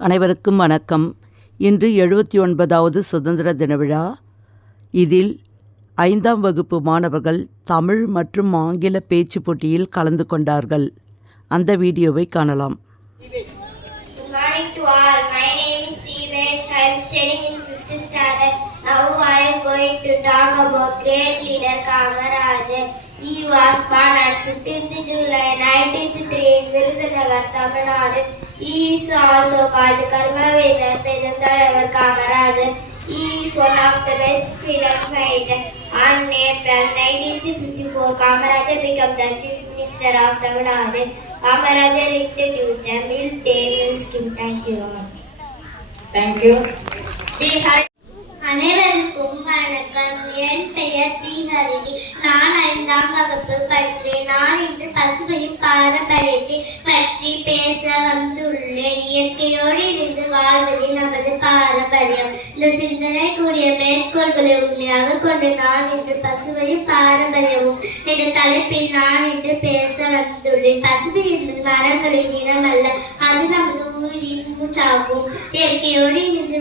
அனைவருக்கும் வணக்கம். இன்று 79வது சுதந்திர தின விழா. இதில் 5ஆம் வகுப்பு மாணவர்கள் தமிழ் மற்றும் ஆங்கில பேச்சு போட்டியில் கலந்து கொண்டார்கள். அந்த வீடியோவை காணலாம். Good morning to all. My name is Devesh. I am studying in 5th standard. Now I am going to talk about great leader Kamarajar. He was born on 15th July 1903 in Virudhunagar, Tamil Nadu. He is also called Karmaveer Pedantalavar Kamarajar. He is one of the best freedom fighters. On April 1954, Kamarajar became the Chief Minister of Tamil Nadu. Kamarajar introduced the mid-day meal scheme. Thank you. Thank you. அனைவருக்கும் வணக்கம். என் பெயர் D Harini. நான் 5ஆம் வகுப்பு படிக்கிறேன். நான் இன்று பசுமையும் பாரம்பரியத்தை பற்றி பேச வந்துள்ளேன். இயற்கையோடு இணைந்து வாழ்வதே நமது பாரம்பரியம். இந்த சிந்தனை கூடிய மேற்கோள்களை உண்மையாக கொண்டு நான் இன்று பசுமையும் பாரம்பரியமும் என்ற தலைப்பில் நான் இன்று பேச வந்துள்ளேன். பசுமை என்பது மரங்களின் இனம் அல்ல, அது நமது உயிரின் மூச்சாகும். இயற்கையோடு இணைந்து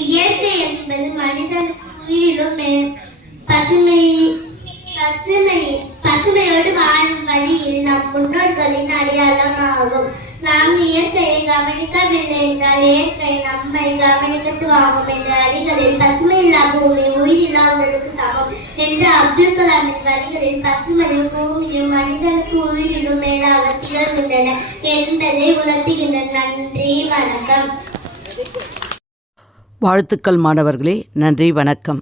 இயற்கை என்பது மனிதன் உயிரிலும் பசுமையோடு வாழும் வழியில் நம் முன்னோர்களின் அடையாளமாகும். நாம் இயற்கையை கவனிக்கவில்லை என்றால் இயற்கை நம்மை கவனிக்கத்துவாகும் என்ற வழிகளில் பசுமையில்லா பூமி உயிரில்லா உடலுக்கு சமம் என்று அப்துல் கலாமின் வழிகளில் பசுமையும் பூமியும் மனிதனுக்கு உயிரிலும் மேலாக திகழ்கின்றன என்பதை உணர்த்துகின்றன. நன்றி, வணக்கம். வாழ்த்துக்கள் மாணவர்களே. நன்றி, வணக்கம்.